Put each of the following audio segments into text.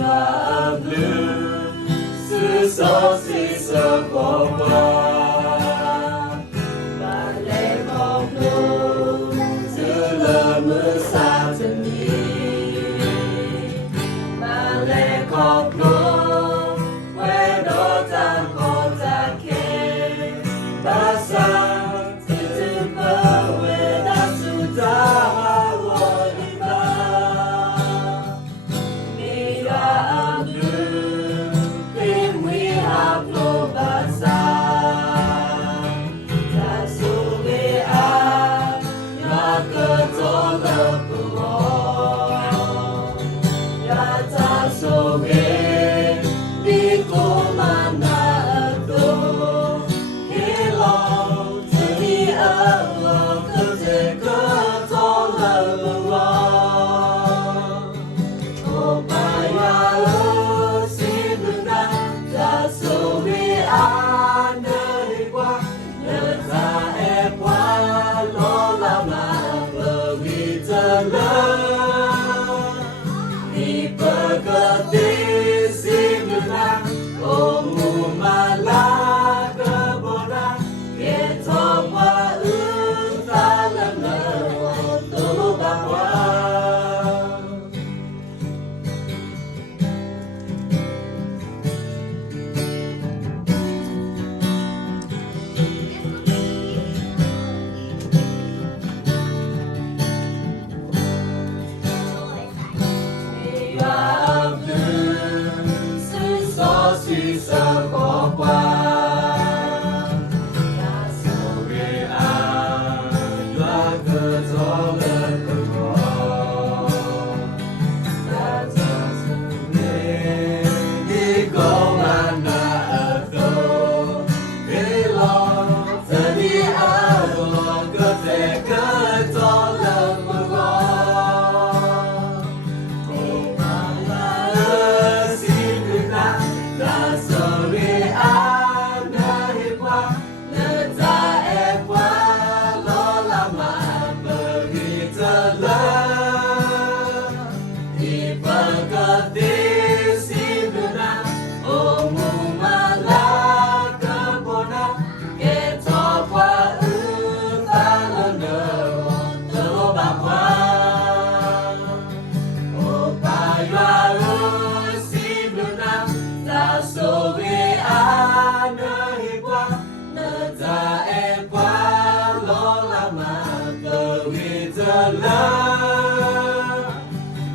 và blue sự so si sơ bỏ qua và lệ mong nu giữa lơ mưa xa chân đi và lệ khóc nu quê đó ta có ta kê ta xa thì tin mơ quê đã su ta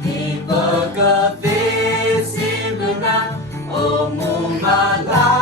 Di pagkati si Luna, o mumala.